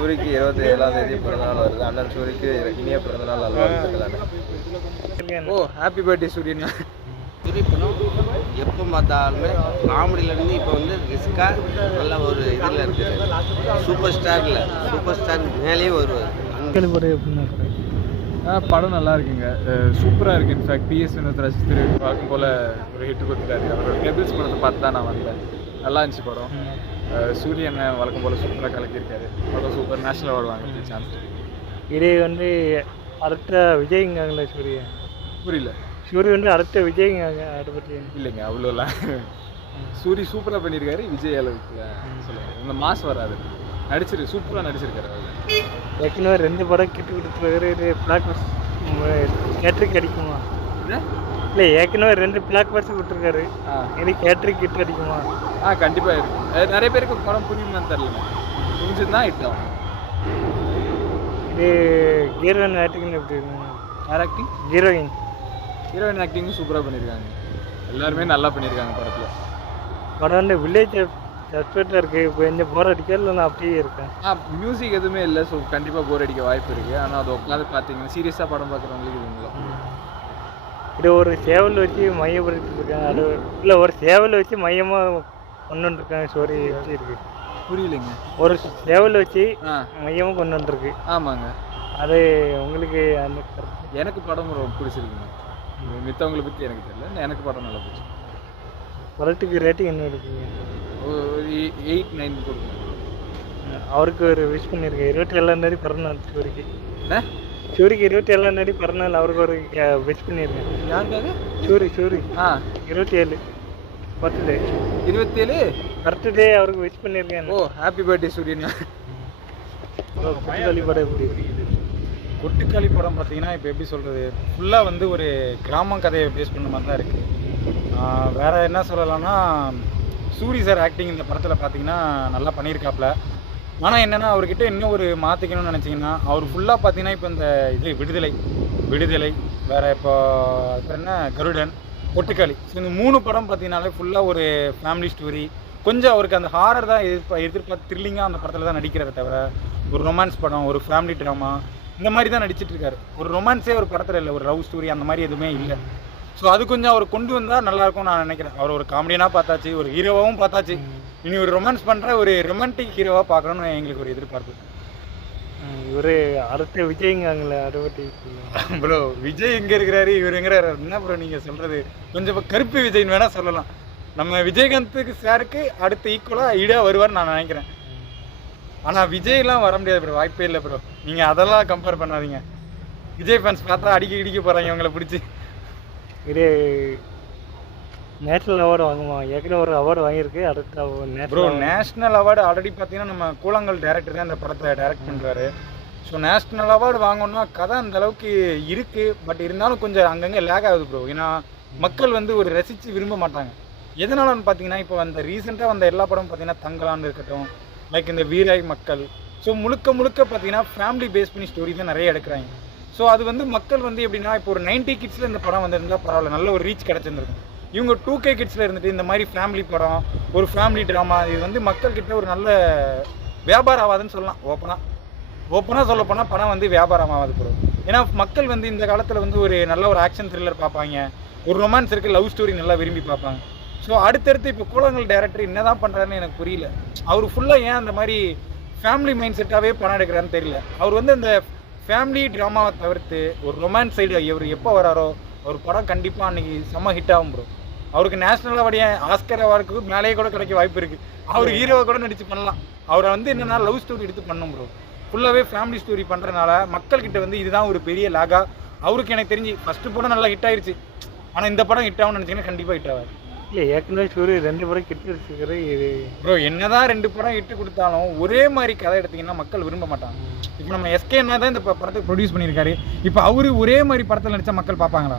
சூரிக்கு 27ஆம் தேதி பிறந்தநாள் வருது. அண்ணன் சூரிக்கு இனிய பிறந்தநாள் நல்வாழ்த்துக்கள். ஓ ஹாப்பி பர்த்டே சூரியன். சூரி படம் எப்போ பார்த்தாலுமே காமெடியிலேருந்து இப்போ வந்து ரிஸ்காக நல்ல ஒரு இதில் இருக்குது. சூப்பர் ஸ்டார் மேலேயே வருவார். படம் நல்லா இருக்குங்க, சூப்பராக இருக்குது. இன்ஃபேக்ட் பிஎஸ் வினோத்ராஜ் திரு பார்க்கும் போல் ஒரு ஹிட் கொடுத்துட்டாரு. அவரோட டெபிள்ஸ் படத்தை பார்த்து தான் நான் வந்தேன். நல்லா இருந்துச்சு படம். சூரியன் வழக்கம் போல் சூப்பராக கலக்கியிருக்காரு. படம் சூப்பர். நேஷனல் அவார்டு வாங்க சான்ஸ். இதே வந்து அடுத்த விஜய்ங்காங்களே சூரியன். புரியல. சூரிய வந்து அடுத்த விஜய்ங்காங்க. அதை பற்றி இல்லைங்க அவ்வளோலாம். சூரி சூப்பராக பண்ணியிருக்காரு. விஜய் அளவுக்கு சொல்லுங்கள். இந்த மாஸ் வராது. சூப்பராக நடிச்சிருக்காரு. ஏற்கனவே 2 படம் கிட்டு கொடுத்துருக்காரு. இது பிளாக் பஸ் கேட்ரிக் அடிக்குமா? இல்லை ஏற்கனவே 2 பிளாக் பஸ் கொடுத்துருக்காரு. இது கேட்ரிக் கிட் அடிக்குமா? கண்டிப்பாக இருக்கும். நிறைய பேருக்கு படம் புரியுமான்னு தெரியல. புரிஞ்சுதான் ஹிட் ஆகும். இது ஹீரோயின் ஆக்டிங் எப்படி இருக்கும்? யார் ஆக்டிங்? ஹீரோயின் ஆக்டிங்கும் சூப்பராக பண்ணியிருக்காங்க. எல்லாருமே நல்லா பண்ணியிருக்காங்க படத்தில். படம் வந்து வில்லேஜ் எக்ஸ்பெக்டாக இருக்குது. இப்போ எந்த போர் அடிக்க இல்லை நான் அப்படியே இருக்கேன். மியூசிக் எதுவுமே இல்லை. ஸோ கண்டிப்பாக போர் அடிக்க வாய்ப்பு இருக்குது. ஆனால் அது உட்காந்து பார்த்தீங்கன்னா சீரியஸாக படம் பார்க்குறவங்களுக்கு இதுங்களா. இது ஒரு சேவல் வச்சு மையப்படுத்திருக்காங்க. அது இல்லை ஒரு சேவல் வச்சு மையமாக கொண்டு வந்துருக்காங்க. ஸ்டோரி எப்படி இருக்குது புரியலைங்க. ஒரு சேவல் வச்சு மையமாக கொண்டு வந்துருக்கு. ஆமாங்க. அது உங்களுக்கு அந்த எனக்கு படம் ரொம்ப பிடிச்சிருக்குங்க. மித்தவங்களை பற்றி எனக்கு தெரியல. எனக்கு படம் நல்லா பிடிச்சி. படத்துக்கு ரேட்டிங் என்ன இருக்குங்க? ஒரு 8-9 கொடுக்கும். அவருக்கு ஒரு விஷ் பண்ணியிருக்கேன். 27ஆம் தேதி பிறந்தநாள் சூரிக்கு. சூரிக்கு 27ஆம் தேதி பிறந்தநாள். அவருக்கு ஒரு விஷ் பண்ணியிருக்கேன். யாருக்காக? சூரி 27 பர்த்டே. 27 பர்த்டே அவருக்கு விஷ் பண்ணியிருக்கேன். ஓ ஹாப்பி பர்த்டே சூரியன். கொட்டுக்காளி படம் எப்படி இருக்குது? கொட்டுக்காளி படம் பார்த்தீங்கன்னா இப்போ எப்படி சொல்கிறது, ஃபுல்லாக வந்து ஒரு கிராம கதையை பேஸ் பண்ண மாதிரி தான் இருக்குது. வேறு என்ன சொல்லலாம்னா, சூரி சார் ஆக்டிங் இந்த படத்தில் பார்த்தீங்கன்னா நல்லா பண்ணியிருக்காப்புல. ஆனால் என்னென்னா அவர்கிட்ட இன்னும் ஒரு மாற்றிக்கணும்னு நினச்சிங்கன்னா, அவர் ஃபுல்லாக பார்த்தீங்கன்னா இப்போ இந்த இது விடுதலை வேறு இப்போ அது என்ன கருடன், கொட்டுக்காளி, ஸோ இந்த 3 படம் பார்த்தீங்கன்னாலே ஃபுல்லாக ஒரு ஃபேமிலி ஸ்டோரி. கொஞ்சம் அவருக்கு அந்த ஹாரர் தான் எதிர்பார்த்து த்ரில்லிங்காக அந்த படத்தில் தான் நடிக்கிறாரு தவிர, ஒரு ரொமான்ஸ் படம், ஒரு ஃபேமிலி ட்ராமா இந்த மாதிரி தான் நடிச்சிட்டு இருக்காரு. ஒரு ரொமான்ஸே ஒரு படத்தில் இல்லை, ஒரு லவ் ஸ்டோரி அந்த மாதிரி எதுவுமே இல்லை. ஸோ அது கொஞ்சம் அவர் கொண்டு வந்தால் நல்லாயிருக்கும் நான் நினைக்கிறேன். அவர் ஒரு காமெடியனாக பார்த்தாச்சு, ஒரு ஹீரோவாகவும் பார்த்தாச்சு. இனி ஒரு ரொமான்ஸ் பண்ணுற ஒரு ரொமான்டிக் ஹீரோவாக பார்க்கணுன்னு எங்களுக்கு ஒரு எதிர்பார்ப்பு. இவர் அடுத்த விஜய்ங்காங்களே, அதை பற்றி ப்ரோ விஜய் எங்கே இருக்கிறாரு, இவர் எங்கிறாரு? என்ன ப்ரோ நீங்கள் சொல்கிறது? கொஞ்சம் இப்போ கருப்பு விஜய்னு வேணால் சொல்லலாம். நம்ம விஜயகாந்துக்கு சாருக்கு அடுத்த ஈக்குவலாக ஈடாக வருவார்னு நான் நினைக்கிறேன். ஆனால் விஜய்லாம் வர முடியாது ப்ரோ, வாய்ப்பே இல்லை ப்ரோ. நீங்கள் அதெல்லாம் கம்பேர் பண்ணாதீங்க. விஜய் ஃபேன்ஸ் பார்த்தா அடிக்க போகிறாங்க இவங்களை பிடிச்சி. இது நேஷ்னல் அவார்டு வாங்குமா? ஏற்கனவே ஒரு அவார்டு வாங்கியிருக்கு. அடுத்த ப்ரோ நேஷ்னல் அவார்டு ஆல்ரெடி பார்த்தீங்கன்னா நம்ம கூழாங்கல் டேரக்டர் தான் இந்த படத்தை டைரக்ட் பண்ணுறாரு. ஸோ நேஷ்னல் அவார்டு வாங்கணும்னா கதை அந்த அளவுக்கு இருக்குது. பட் இருந்தாலும் கொஞ்சம் அங்கங்கே லேக் ஆகுது ப்ரோ. ஏன்னா மக்கள் வந்து ஒரு ரசித்து விரும்ப மாட்டாங்க. எதனாலன்னு பார்த்தீங்கன்னா, இப்போ அந்த ரீசெண்டாக வந்த எல்லா படமும் பார்த்தீங்கன்னா தங்கலான்னு இருக்கட்டும், லைக் இந்த வீராய் மக்கள், ஸோ முழுக்க பார்த்தீங்கன்னா ஃபேமிலி பேஸ் பண்ணி ஸ்டோரி தான் நிறைய எடுக்கிறாங்க. ஸோ அது வந்து மக்கள் வந்து எப்படின்னா, இப்போ ஒரு 90 கிட்ஸில் இந்த படம் வந்திருந்தால் பரவாயில்ல, நல்ல ஒரு ரீச் கிடச்சிருந்துருக்கும். இவங்க 2K கிட்ஸில் இருந்துட்டு இந்த மாதிரி ஃபேமிலி படம், ஒரு ஃபேமிலி ட்ராமா, இது வந்து மக்கள்கிட்ட ஒரு நல்ல வியாபாரம் ஆகாதுன்னு சொல்லலாம். ஓப்பனாக சொல்ல போனால் படம் வந்து வியாபாரம் ஆகாது ப்ரோ. ஏன்னா மக்கள் வந்து இந்த காலத்தில் வந்து ஒரு நல்ல ஒரு ஆக்ஷன் த்ரில்லர் பார்ப்பாங்க, ஒரு ரொமான்ஸ் இருக்குது, லவ் ஸ்டோரி நல்லா விரும்பி பார்ப்பாங்க. ஸோ அடுத்தடுத்து இப்போ கூழாங்கல் டேரக்டர் என்ன தான் பண்ணுறாருன்னு எனக்கு புரியல. அவர் ஃபுல்லாக ஏன் அந்த மாதிரி ஃபேமிலி மைண்ட் செட்டாகவே படம் எடுக்கிறாருன்னு தெரியல. அவர் வந்து அந்த ஃபேமிலி ட்ராமாவை தவிர்த்து ஒரு ரொமான்ஸ் சைடு அவர் எப்போ வராரோ அவர் படம் கண்டிப்பாக அன்றைக்கி செம்ம ஹிட் ஆகும் ப்ரோ. அவருக்கு நேஷ்னல் அவார்டு, ஆஸ்கர் அவார்டுக்கு மேலேயே கூட கிடைக்க வாய்ப்பு இருக்குது. அவர் ஹீரோவை கூட நடித்து பண்ணலாம். அவரை வந்து என்னென்னா லவ் ஸ்டோரி எடுத்து பண்ணணும் ப்ரோ. ஃபுல்லாகவே ஃபேமிலி ஸ்டோரி பண்ணுறதுனால மக்கள்கிட்ட வந்து இதுதான் ஒரு பெரிய லாகா. அவருக்கு எனக்கு தெரிஞ்சு ஃபஸ்ட்டு படம் நல்லா ஹிட் ஆயிடுச்சு. ஆனால் இந்த படம் ஹிட் ஆகும்னு நினச்சிங்கன்னா கண்டிப்பாக ஹிட் ஆகாது. இல்லை ஏற்கனவே சூரிய 2 படம் கிட்ட வச்சுக்கிற இது ப்ரோ. என்னதான் 2 படம் இட்டு கொடுத்தாலும் ஒரே மாதிரி கதை எடுத்திங்கன்னா மக்கள் விரும்ப மாட்டாங்க. இப்போ நம்ம எஸ்கேன்னா தான் இந்த படத்தை ப்ரொடியூஸ் பண்ணியிருக்காரு. இப்போ அவர் ஒரே மாதிரி படத்தில் நடித்தா மக்கள் பார்ப்பாங்களா?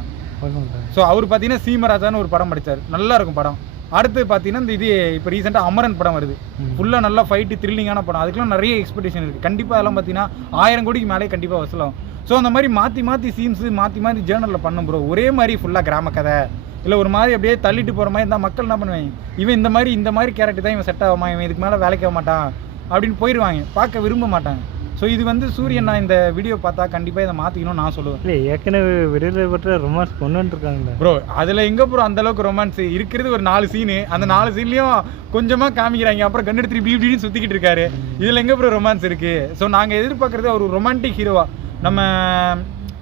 ஸோ அவர் பார்த்தீங்கன்னா சீமராஜான்னு ஒரு படம் படித்தார், நல்லா இருக்கும் படம். அடுத்து பார்த்தீங்கன்னா இந்த இது இப்போ ரீசெண்டாக அமரன் படம் வருது, ஃபுல்லாக நல்லா ஃபைட்டு த்ரில்லிங்கான படம். அதுக்கெல்லாம் நிறைய எக்ஸ்பெக்டேஷன் இருக்குது. கண்டிப்பாக அதெல்லாம் பார்த்தீங்கன்னா 1000 கோடிக்கு மேலே கண்டிப்பாக வசூலாகும். ஸோ அந்த மாதிரி மாற்றி சீன்ஸு மாற்றி ஜேர்னலில் பண்ணும் ப்ரோ. ஒரே மாதிரி ஃபுல்லாக கிராம கதை இல்லை ஒரு மாதிரி அப்படியே தள்ளிட்டு போகிற மாதிரி இருந்தால் மக்கள் என்ன பண்ணுவாங்க, இவன் இந்த மாதிரி கேரக்டர் தான் இவன் செட் ஆகாமா, இவன் இதுக்கு மேலே வேலைக்கு ஆக மாட்டான் அப்படின்னு போயிடுவாங்க, பார்க்க விரும்ப மாட்டாங்க. ஸோ இது வந்து சூரியன் நான் இந்த வீடியோ பார்த்தா கண்டிப்பாக இதை மாற்றிக்கணும்னு நான் சொல்லுவேன். இல்லை ஏற்கனவே விடுதலை பெற்ற ரொமான்ஸ் கொண்டு இருக்காங்களே ப்ரோ. அதில் எங்கே ப்ரோ அந்தளவுக்கு ரொமான்ஸ் இருக்கிறது? ஒரு 4 சீனு, அந்த 4 சீன்லேயும் கொஞ்சமாக காமிக்கிறாங்க, அப்புறம் கண்ணு எடுத்து இப்படி சுற்றிக்கிட்டு இருக்காரு. இதில் எங்கே ப்ரோ ரொமான்ஸ் இருக்குது? ஸோ நாங்கள் எதிர்பார்க்குறது ஒரு ரொமான்டிக் ஹீரோவா. நம்ம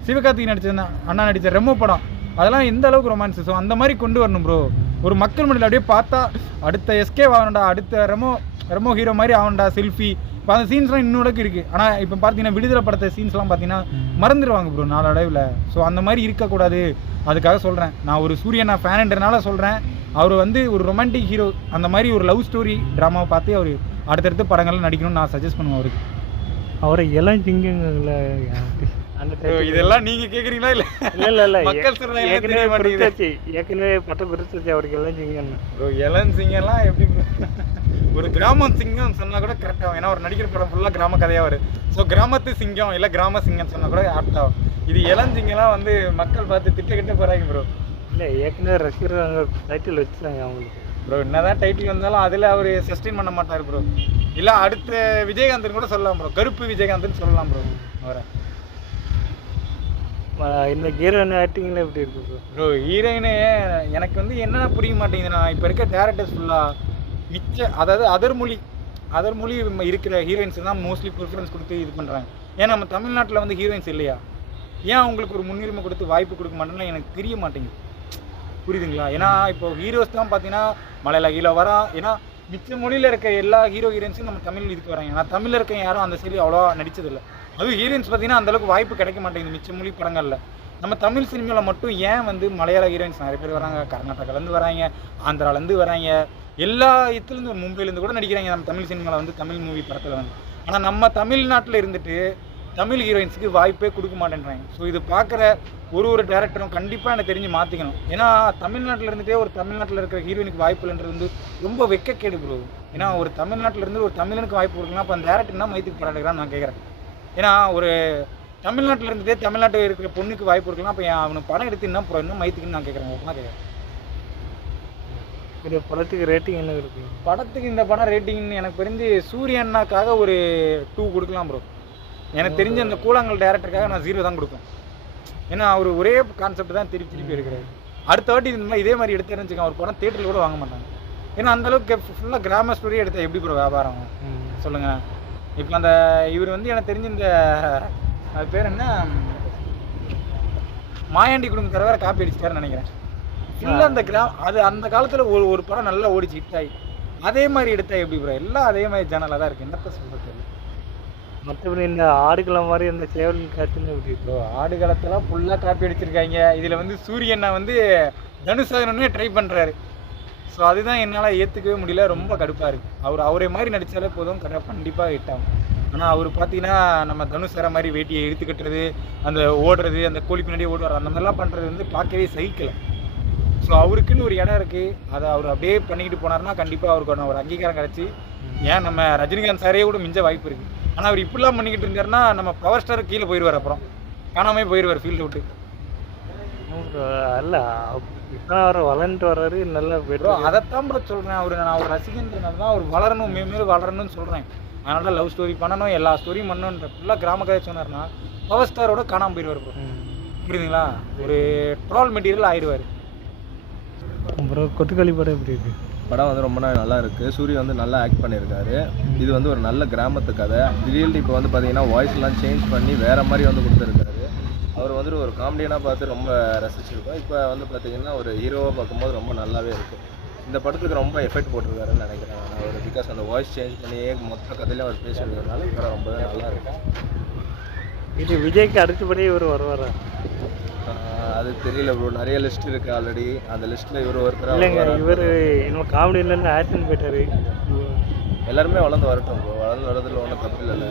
சிவகார்த்திகேயன் நடிச்ச அண்ணா நடித்த ரெமோ படம் அதெல்லாம் எந்த அளவுக்கு ரொமான்ஸ். ஸோ அந்த மாதிரி கொண்டு வரணும் ப்ரோ. ஒரு மக்கள் மனதில் அப்படியே பார்த்தா அடுத்த எஸ்கே ஆகணும்டா, அடுத்த ரெமோ ஹீரோ மாதிரி ஆகணும்டா, செல்ஃபி. இப்போ அந்த சீன்ஸ்லாம் இன்னொருக்கு இருக்குது. ஆனால் இப்போ பார்த்தீங்கன்னா விடுதலை படத்தை சீன்ஸ்லாம் பார்த்தீங்கன்னா மறந்துடுவாங்க ப்ரோ நாளடைவில். ஸோ அந்த மாதிரி இருக்கக்கூடாது. அதுக்காக சொல்கிறேன். நான் ஒரு சூரியனா ஃபேனுன்றனால சொல்கிறேன். அவர் வந்து ஒரு ரொமான்டிக் ஹீரோ, அந்த மாதிரி ஒரு லவ் ஸ்டோரி ட்ராமாவை பார்த்து அவர் அடுத்தடுத்து படங்கள்லாம் நடிக்கணும்னு நான் சஜஸ்ட் பண்ணுவேன் அவருக்கு. அவரை எல்லாம் திங்கங்கள அந்த இதெல்லாம் நீங்க கேக்குறீங்களா? இல்ல இல்ல இல்ல மக்கள் சொல்றாங்க ஏற்கனவே பட்டம் பிரிச்சு அவருக்கு எல்லாம் சிங்கம் ப்ரோ. எலன் சிங்கெல்லாம் எப்படி ஒரு கிராம சிங்கம் சொன்னா கூட கரெக்ட் ஆகும். ஏன்னா ஒரு நடிக்கிற படம் ஃபுல்லா கிராம கதையா வரும். ஸோ கிராமத்து சிங்கம் இல்லை கிராம சிங்கம் சொன்னா கூட ஆப்ட் ஆகும். இது இளம் சிங்கம்லாம் வந்து மக்கள் பார்த்து திட்ட போறாங்க ப்ரோ. இல்லை ஏற்கனவே ரசிகர் டைட்டில் வச்சுட்டாங்க அவங்களுக்கு ப்ரோ. என்னதான் டைட்டில் வந்தாலும் அதில் அவர் சஸ்டெயின் பண்ண மாட்டார் ப்ரோ. இல்லை அடுத்த விஜயகாந்தன் கூட சொல்லலாம் ப்ரோ. கருப்பு விஜயகாந்தன் சொல்லலாம் ப்ரோ. அவரை இந்த ஹீரோயின் ஆக்டிங்கில் எப்படி இருக்கு ப்ரோ? ப்ரோ ஹீரோயினே எனக்கு வந்து என்னென்ன புரிய மாட்டேங்குதுண்ணா, இப்போ இருக்க டேரக்டர்ஸ் ஃபுல்லாக அதாவது அதர் மொழி இருக்கிற ஹீரோயின்ஸ் தான் மோஸ்ட்லி ப்ரிஃபரன்ஸ் கொடுத்து இது பண்ணுறாங்க. ஏன்னா நம்ம தமிழ்நாட்டில் வந்து ஹீரோயின்ஸ் இல்லையா? ஏன் அவங்களுக்கு ஒரு முன்னுரிமை கொடுத்து வாய்ப்பு கொடுக்க மாட்டேன்னா எனக்கு தெரிய மாட்டேங்குது. புரியுதுங்களா? ஏன்னா இப்போ ஹீரோஸ் தான் பார்த்தீங்கன்னா மலையாள வரா. ஏன்னா மிச்ச மொழியில் இருக்க எல்லா ஹீரோயின்ஸும் நம்ம தமிழ் இதுக்கு வராங்க. ஆனால் தமிழில் இருக்க யாரும் அந்த சரி அவ்வளோவா நடித்ததில்லை. அதுவும் ஹீரோயின்ஸ் பார்த்தீங்கன்னா அந்தளவுக்கு வாய்ப்பு கிடைக்க மாட்டேங்குது மிச்ச மொழி படங்களில். நம்ம தமிழ் சினிமாவில் மட்டும் ஏன் வந்து மலையாள ஹீரோயின்ஸ் நிறைய பேர் வராங்க, கர்நாடகாலேருந்து வராங்க, ஆந்திராலேருந்து வராங்க, எல்லா இடத்துலேருந்து ஒரு மும்பைலேருந்து கூட நடிக்கிறாங்க நம்ம தமிழ் சினிமாவில் வந்து தமிழ் மூவி படத்தில் வந்து. ஆனால் நம்ம தமிழ்நாட்டில் இருந்துட்டு தமிழ் ஹீரோயின்ஸுக்கு வாய்ப்பே கொடுக்க மாட்டேன்றாங்க. ஸோ இது பார்க்குற ஒரு டேரக்டரும் கண்டிப்பாக எனக்கு தெரிஞ்சு மாற்றிக்கணும். ஏன்னா தமிழ்நாட்டில் இருந்துகிட்டே ஒரு தமிழ்நாட்டில் இருக்கிற ஹீரோயினுக்கு வாய்ப்பு இல்லைன்றது வந்து ரொம்ப வெக்கக்கேடு ப்ரோ. ஏன்னா ஒரு தமிழ்நாட்டில் இருந்து ஒரு தமிழனுக்கு வாய்ப்பு கொடுக்கலாம், அப்போ அந்த டேரக்டர் தான் மைத்துக்கு போராடுறான்னு நான் கேட்குறேன். ஏன்னா ஒரு தமிழ்நாட்டில் இருந்துகிட்டே தமிழ்நாட்டில் இருக்கிற பொண்ணுக்கு வாய்ப்பு கொடுக்கலாம், அப்போ அவனுக்கு படம் எடுத்து இன்னும் மைத்துக்குன்னு நான் கேட்குறேன். ஒன்றா கேட்குறேன். இது படத்துக்கு ரேட்டிங் என்ன இருக்குது? படத்துக்கு இந்த படம் ரேட்டிங்னு எனக்கு தெரிஞ்சு சூரியண்ணாக்காக ஒரு 2 கொடுக்கலாம் ப்ரோ. எனக்கு தெரிஞ்ச அந்த கூழாங்கல் டேரக்டருக்காக நான் 0 தான் கொடுப்பேன். ஏன்னா அவர் ஒரே கான்செப்ட் தான் திருப்பி எடுக்கிறாரு. அடுத்த வாட்டி இந்த மாதிரி இதே மாதிரி எடுத்தேன்னு வச்சுக்கோங்க, அவர் படம் தேட்டரில் கூட வாங்க மாட்டாங்க. ஏன்னா அந்தளவுக்கு ஃபுல்லாக கிராம ஸ்டோரியே எடுத்தால் எப்படி ப்ரோ வியாபாரம் சொல்லுங்கள்? இப்போ அந்த இவர் வந்து எனக்கு தெரிஞ்ச இந்த அது பேர் என்ன மாயாண்டி குடும்பத்தை வேறு காப்பி அடிச்சிட்டாருன்னு நினைக்கிறேன். இல்லை அந்த அது அந்த காலத்தில் ஒரு படம் நல்லா ஓடிச்சு ஹிட் ஆகி, அதே மாதிரி எடுத்தால் எப்படி ப்ரோ? எல்லாம் அதே மாதிரி ஜனலாக தான் இருக்குது. என்னத்த சொல்கிறது? மற்றபடி இந்த ஆடுகளம் மாதிரி இந்த சேவல் காட்சின்னு எப்படி ப்ரோ? ஆடுகளத்தெல்லாம் ஃபுல்லாக காப்பி அடிச்சிருக்காங்க. இதில் வந்து சூரியனை வந்து தனுஷாகணுன்னே ட்ரை பண்ணுறாரு. ஸோ அதுதான் என்னால் ஏற்றுக்கவே முடியல. ரொம்ப கடுப்பாக இருக்குது. அவரே மாதிரி நடித்தாலே போதும், கண்டிப்பாக ஹிட் ஆகும். ஆனால் அவர் பார்த்தீங்கன்னா நம்ம தனுஷ் சார மாதிரி வேட்டியை இழுத்து கட்டுறது, அந்த ஓடுறது, அந்த கோழி பின்னாடியே ஓடுவார், அந்த மாதிரிலாம் பண்ணுறது வந்து பார்க்கவே சகிக்கலை. ஸோ அவருக்குன்னு ஒரு இடம் இருக்குது. அதை அவர் அப்படியே பண்ணிக்கிட்டு போனார்னா கண்டிப்பாக அவருக்கான ஒரு அங்கீகாரம் கிடச்சி, ஏன் நம்ம ரஜினிகாந்த் சாரையே கூட மிஞ்ச வாய்ப்பு இருக்குது. ஆனால் அவர் இப்படிலாம் பண்ணிக்கிட்டு இருந்தாருன்னா நம்ம பவர் ஸ்டார் கீழே போயிடுவார், அப்புறம் காணாமே போயிடுவார் ஃபீல்டு விட்டு. அல்ல இப்போ அவர் வளர்ந்துட்டு வர்றாரு, நல்லா பெட்ரோல். அதைத்தான் ப்ரோ சொல்கிறேன். நான் ஒரு ரசிகன்றனால தான் அவர் வளரணும், மேலும் வளரணும்னு சொல்கிறேன். அதனால லவ் ஸ்டோரி பண்ணணும், எல்லா ஸ்டோரியும் பண்ணணுன்ற ஃபுல்லாக கிராம கதை சொன்னார்னா பவர் ஸ்டாரோட காணாமல் போயிடுவார் ப்ரோ. புரியுதுங்களா? ஒரு ட்ரோல் மெட்டீரியல் ஆயிடுவார். அப்புறம் கொத்துக்காளி படம் எப்படி இருக்குது? படம் வந்து ரொம்ப நல்லா இருக்குது. சூரிய வந்து நல்லா ஆக்ட் பண்ணியிருக்காரு. இது வந்து ஒரு நல்ல கிராமத்து கதை. திடீர்னு இப்போ வந்து பார்த்தீங்கன்னா வாய்ஸ்லாம் சேஞ்ச் பண்ணி வேறு மாதிரி வந்து கொடுத்துருக்காரு. அவர் வந்துட்டு ஒரு காமெடியனாக பார்த்து ரொம்ப ரசிச்சிருக்கோம். இப்போ வந்து பார்த்தீங்கன்னா ஒரு ஹீரோவாக பார்க்கும்போது ரொம்ப நல்லாவே இருக்குது. இந்த படத்துக்கு ரொம்ப எஃபெக்ட் போட்டிருக்காருன்னு நினைக்கிறேன் அவர். பிகாஸ் அந்த வாய்ஸ் சேஞ்ச் பண்ணியே மொத்த கதையிலும் அவர் பேசியிருக்கிறதுனால இப்போ ரொம்பவே நல்லா இருக்கு. இது விஜய்க்கு அடுத்தபடி இவர் வருவாரா? அது தெரியல ப்ரோ. நிறைய லிஸ்ட் இருக்குது ஆல்ரெடி. அந்த லிஸ்ட்டில் இவர் ஒருத்தர் இல்லைங்க. இவர் இன்னும் காமெடியிலேருந்து ஆக்ஷன் போயிட்டார். எல்லாருமே வளர்ந்து வரட்டும் ப்ரோ. வளர்ந்து வரதில் ஒன்றும் தப்பு இல்லைல்ல.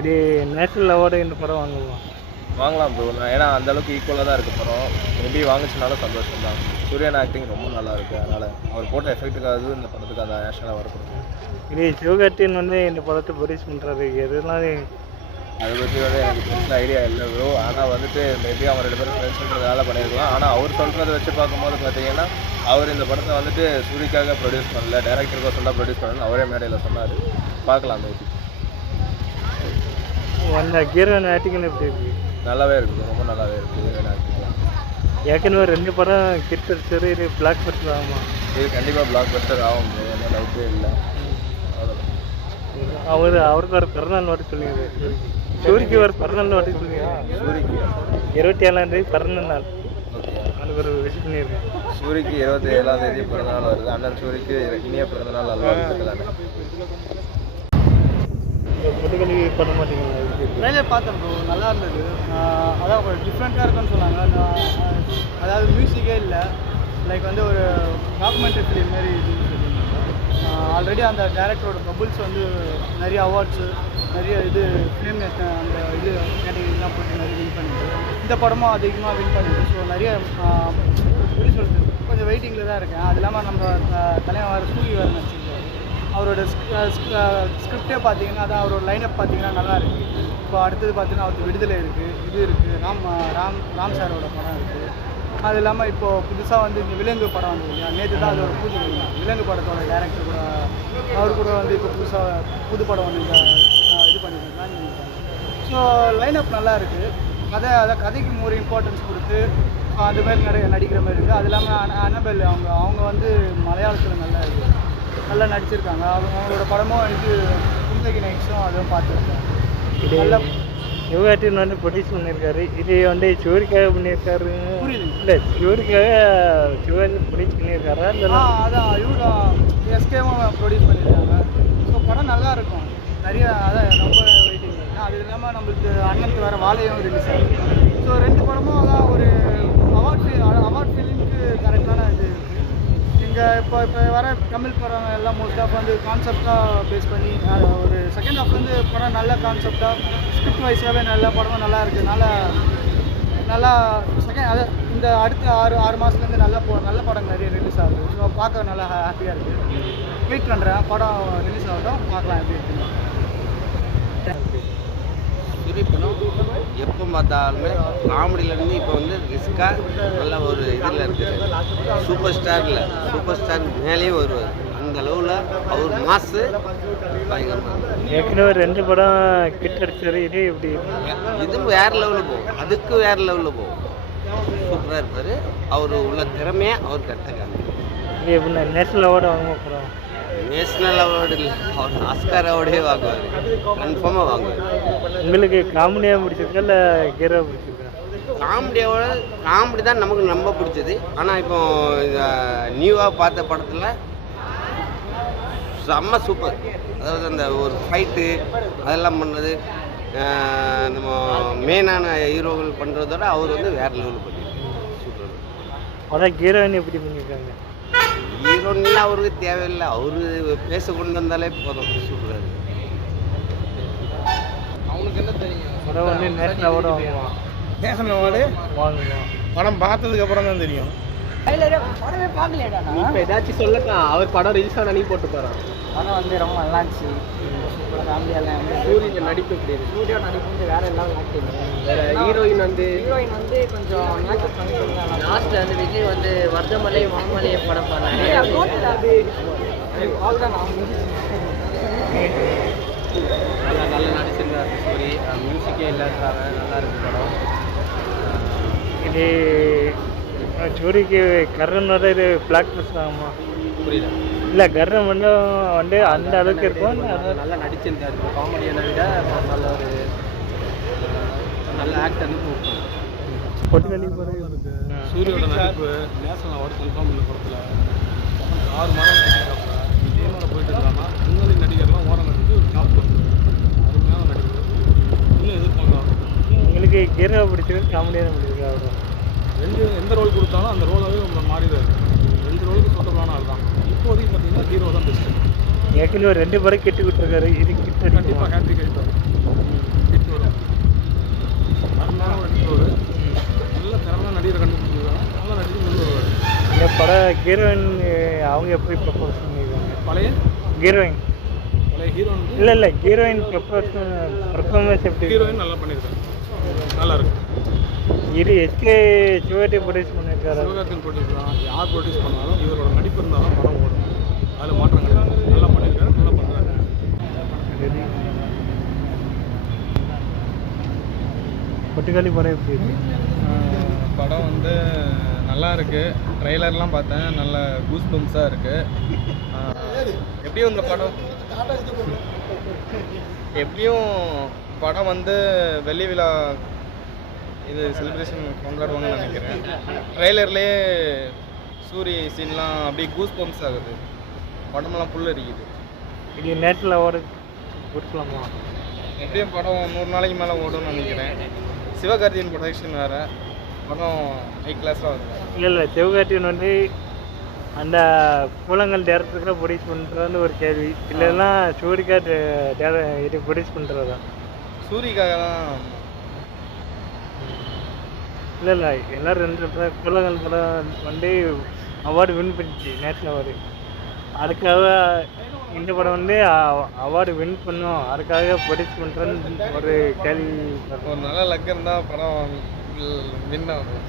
இது நேஷனல் அவார்டு இந்த படம் வாங்கலாம் ப்ரோ. ஏன்னா அந்தளவுக்கு ஈக்குவலாக தான் இருக்குது படம். மேபி வாங்கிச்சுனாலும் சந்தோஷம் தான். சூரியன் ஆக்டிங் ரொம்ப நல்லா இருக்குது. அதனால் அவர் போட்ட எஃபெக்ட்டுக்காக இந்த படத்துக்கு அந்த நேஷனல் அவார்டு கொடுக்கும். இது சிவகார்த்திகேயன் வந்து இந்த படத்தை ப்ரொடியூஸ் பண்ணுறாரு. எதுனால அதை பற்றி வந்து எனக்கு பெருசாக ஐடியா இல்லை ப்ரோ. ஆனால் வந்துட்டு மேபி அவங்க 2 பேரும் ஃப்ரெண்ட்ஸுன்றதால பண்ணியிருக்கலாம். ஆனால் அவர் சொல்கிறத வச்சு பார்க்கும்போது பார்த்தீங்கன்னா அவர் இந்த படத்தை வந்துட்டு சூரிக்காக ப்ரொடியூஸ் பண்ணல, டேரக்டருக்காக சொன்னால் ப்ரொடியூஸ் பண்ணணும்னு அவரே மேடையில் சொன்னார். பார்க்கலாம் மேபி. அந்த ஹீரோயின் ஆக்டிங் எப்படி இருக்கு? நல்லாவே இருக்குது, ரொம்ப நல்லாவே இருக்குது. ஏற்கனவே 2 படம் கிட் அடிச்சது, இது பிளாக் பஸ்டர் ஆகுமா? இது கண்டிப்பாக பிளாக் பஸ்டர் ஆகும், ஒன்றும் டவுட்டே இல்லை. அவருக்கு ஒரு பிறநாள் வாட்டி சொல்லியிருக்காரு. சூரிக்கு ஒரு பிறநாள் வாட்டி சொல்லியிருக்காரு. சூரிக்கு 27ஆம் தேதி பிறந்த நாள், அதுக்கு ஒரு விஷ் பண்ணியிருக்கேன். சூரிக்கு 27ஆம் தேதி பிறந்தநாள் வருது. அண்ணன் சூரிக்கு இனிய பிறந்தநாள் அல்வாழ்த்துக்கள். பொட்டுக்கல்வி பண்ண மாட்டீங்களா? ட்ரெயிலர் பார்த்தேன் ப்ரோ, நல்லா இருந்தது. அதான் ஒரு டிஃப்ரெண்ட்டாக இருக்குன்னு சொன்னாங்க. அதாவது மியூசிக்கே இல்லை, லைக் வந்து ஒரு டாக்குமெண்ட்ரி ஃபிலிம் மாரி இதுன்னு சொல்லியிருந்தாங்க. ஆல்ரெடி அந்த டேரக்டரோட பபுள்ஸ் வந்து நிறைய அவார்ட்ஸு, நிறைய இது ஃபிலிம் அந்த இது கேட்டகரிலாம் போட்டு நிறைய வின் பண்ணிட்டு, இந்த படமும் அதிகமாக வின் பண்ணிட்டு, ஸோ நிறைய எப்படி சொல்கிறது, கொஞ்சம் வெயிட்டிங்கில் தான் இருக்கேன். அது இல்லாமல் நம்ம தலைவர் சூரிய வேறு நடிச்சிருக்காரு. அவரோட ஸ்கிரிப்டே பார்த்தீங்கன்னா, அதான் அவரோட லைனப் பார்த்தீங்கன்னா நல்லா இருக்குது. இப்போ அடுத்தது பார்த்தீங்கன்னா அவருக்கு விடுதலை இருக்குது, இது இருக்குது, ராம் சாரோட படம் இருக்குது. அது இல்லாமல் இப்போது புதுசாக வந்து இந்த விலங்கு படம் வந்து இல்லையா, நேற்று தான் அதோட பூஜை விலங்கு படத்தோட டேரக்டர் கூட அவர் கூட வந்து இப்போ புதுசாக புது படம் வந்து இது பண்ணியிருக்காங்க. ஸோ லைனப் நல்லா இருக்குது. கதைக்கு ஒரு இம்பார்ட்டன்ஸ் கொடுத்து அந்த மாதிரி நடிக்கிற மாதிரி இருக்குது. அது இல்லாமல் அனபெல் அவங்க வந்து மலையாளத்தில் நல்லா நடிச்சிருக்காங்க. அவங்களோட படமும் இது குந்தகி நைட்ஸும் அதுவும் பார்த்துருக்கேன். நல்ல யுவகாட்டின் வந்து ப்ரொடியூஸ் பண்ணியிருக்காரு. இது வந்து சூரிக்காக பண்ணியிருக்காரு. புரியுது இல்லை, சூரிக்காக சிவாஜி ப்ரொடியூஸ் பண்ணியிருக்காரா? இல்லை அதான் இவங்க எஸ்கேவும் ப்ரொடியூஸ் பண்ணியிருக்காங்க. ஸோ படம் நல்லா இருக்கும். நிறைய அதான் ரொம்ப வெயிட்டிங். அது இல்லாமல் நம்மளுக்கு அண்ணனுக்கு வேறு வாழையும் ரிலீஸ் ஆகுது. ஸோ 2 படமும் அதான் ஒரு அவார்ட் ஃபிலிமுக்கு கரெக்டான இது இருக்குது. இங்கே இப்போ வர தமிழ் படம் எல்லாம் மோஸ்ட் ஆஃப் வந்து கான்செப்டாக பேஸ் பண்ணி ஒரு செகண்ட் ஹாஃப் வந்து படம் நல்ல கான்செப்டாக ஸ்கிரிப்ட் வைஸாகவே நல்ல படமும் நல்லா இருக்குதுனால நல்லா அது இந்த அடுத்த 6 மாதத்துலேருந்து நல்ல படம் நிறைய ரிலீஸ் ஆகுது. ஸோ பார்க்க நல்லா ஹாப்பியாக இருக்குது. வெயிட் பண்ணுறேன், படம் ரிலீஸ் ஆகட்டும், பார்க்கலாம் எப்படி இருக்குன்னு. சூரி படம் எப்போ பார்த்தாலுமே காமெடியிலேருந்து இப்போ வந்து ரிஸ்காக நல்ல ஒரு இதில் இருக்குது. சூப்பர் ஸ்டார் மேலேயே வருவார். அந்த அளவில் அவர் மாசு பயங்கரமாக. ஏற்கனவே 2 படம் கிட் அடிச்சது, இது எப்படி? இது வேறு லெவலில் போகும், அதுக்கு வேறு லெவலில் போகும். சூப்பராக இருப்பார். அவர் உள்ள திறமையை அவர் கரெக்டாக காமிக்கிறார். இது எப்படின்னா நேஷனல் அவார்டு வாங்க போகிறோம்? நேஷனல் அவார்டு இல்லை, அவர் ஆஸ்கார் அவார்டே வாங்குவார், கன்ஃபார்மாக வாங்குவார். உங்களுக்கு காமெடியாக பிடிச்சிருக்கா இல்லை ஹீரோ பிடிச்சிருக்கா? காமெடி தான் நமக்கு ரொம்ப பிடிச்சது. ஆனால் இப்போ நியூவாக பார்த்த படத்தில் செம்ம சூப்பர். அதாவது அந்த ஒரு ஃபைட்டு அதெல்லாம் பண்ணுறது, நம்ம மெயினான ஹீரோகள் பண்ணுறதோட அவர் வந்து வேறு லெவலில் பண்ணியிருக்காரு. சூப்பர். அதான் ஹீரோயின் எப்படி பண்ணியிருக்காங்க? ஹீரோன்லாம் அவருக்கு தேவையில்லை, அவரு பேச கொண்டு வந்தாலே போதும். சூப்பராக அவனுக்கு என்ன தெரியும். படம் வந்து நேஷனல் அவார்டு வாங்குவான். நேஷனல் அவார்டு வாங்குவான். படம் பார்த்ததுக்கு அப்புறம் தான் தெரியும். படமே பார்க்கலையாடா? இப்போ ஏதாச்சும் சொல்லக்கா, அவர் படம் ரிலீஸ் ஆன அன்னைக்கு போட்டு போகிறான். படம் வந்து ரொம்ப நல்லா இருந்துச்சு. சூப்பராக ஃபேமிலியெல்லாம் வந்து சூரியன் நடிப்பு எப்படி இருக்கு? ஸ்டூடியோ நடிப்பு வந்து வேறு எல்லாம் ஆக்டிங். வேற ஹீரோயின் வந்து கொஞ்சம் மேக்கப் பண்ணிட்டு லாஸ்ட்டில் வந்து விஜய் வந்து வர்தமலை மாமலை படம் பண்ணாங்க. நல்லா நடிச்சிருந்தாரு சூரி. மியூசிக்கே இல்லாட்டாங்க, நல்லா இருக்கு படம். இது சூரிக்கு கர்ணனோட இது பிளாக் பஸ் ஆகுமா? புரியல. இல்லை, கர்ணன் வந்து அந்த அளவுக்கு இருக்கும். நல்லா நடிச்சிருந்தாரு. காமெடியனை விட நல்ல ஒரு நல்ல ஆக்டர்னு கூப்பிட்டு. பொட்டுக்கல்லி சூரியோட நடிப்பு நேஷனல் அவார்டு கன்ஃபார்ம் பண்ண படத்தில் 6 மாதம் நடிக்கிறப்ப இதேமாதிரி போயிட்டு இருக்காங்கன்னா முன்னணி நடிகர்லாம் ஓரம் நடிச்சு ஒரு டாப் அருமையான நடிப்பு இன்னும் எதிர்பார்க்கலாம். உங்களுக்கு ஹீரோ பிடிச்சிருக்கு, காமெடியாக பிடிச்சிருக்கு? அவ்வளோ எந்த ரோல் கொடுத்தாலும் அந்த ரோலாகவே நம்ம மாறிடுறாரு. 2 ரோலுக்கு சொந்தமான ஆள் தான். இப்போதைக்கு பார்த்தீங்கன்னா ஹீரோ தான் பெஸ்ட்டு. ஏற்கனவே 2 படம் கிட்டு கொடுத்துருக்காரு. இது கிட்ட கண்டிப்பாக ஹேட்ரிக் அடிப்பார். ஹிட் வரும். அருமையான ஹிட் வரும். நல்ல திறமையான நடிகரை கண்டுபிடிச்சிருக்காங்க. நல்லா நடிச்சு கொண்டு வருவார். இந்த படம் ஹீரோயின் அவங்க எப்படி ப்ரப்போஸ் பண்ணியிருக்காங்க? பழைய ஹீரோயின் ஹீரோயின் இல்லை ஹீரோயின் பர்ஃபார்மன்ஸ் எப்படி? ஹீரோயின் நல்லா பண்ணியிருக்காரு, நல்லா இருக்கு. இது எஸ்கே சிவாஜி ப்ரொடியூஸ் பண்ணியிருக்காரு. சிவகார்த்திகேயன் ப்ரொடியூஸ் தான். யார் ப்ரொடியூஸ் பண்ணாலும் இவரோட நடிப்பு இருந்தால் தான் படம் ஓடும். அதில் மாற்றம் கிடையாது. நல்லா பண்ணியிருக்காரு, நல்லா பண்ணுறாரு. கொட்டுக்காளி படம் எப்படி இருக்கு? படம் வந்து நல்லா இருக்கு. ட்ரெய்லர்லாம் பார்த்தேன், நல்ல கூஸ் பம்ப்ஸாக இருக்கு. எப்படியும் இந்த படம் வந்து வெள்ளி விழா இது செலிப்ரேஷன் கொண்டாடுவாங்கன்னு நினைக்கிறேன். ட்ரெய்லர்லேயே சூரிய சீன்லாம் அப்படியே கூஸ் பம்ப்ஸ் ஆகுது. படமெல்லாம் புல் அடிக்குது. இது நேட்டில் அவார்டு கொடுக்கலாமா? எப்படியும் படம் 100 நாளைக்கு மேலே ஓடும்னு நினைக்கிறேன். சிவகார்த்திகேயன் ப்ரொடக்ஷன் வேறு. படம் ஹை கிளாஸாக வருது. இல்லை சிவகார்த்திகேயன் வந்து அந்த கூழாங்கல் டேரக்டருக்கு ப்ரொடியூஸ் பண்ணுறதுன்னு ஒரு கேள்வி. இல்லைன்னா சூரிக்கா இது ப்ரொடியூஸ் பண்ணுறதா? சூரிக்காக தான். இல்லை எல்லோரும் 2 கூழாங்கல் படம் வந்து அவார்டு வின் பண்ணிச்சு, நேஷனல் அவார்டு. அதுக்காக இந்த படம் வந்து அவார்டு வின் பண்ணும், அதுக்காக ப்ரொடியூஸ் பண்ணுறேன்னு ஒரு கேள்வி. ஒரு நல்ல லக் இருந்தால் படம் வின் ஆகும்.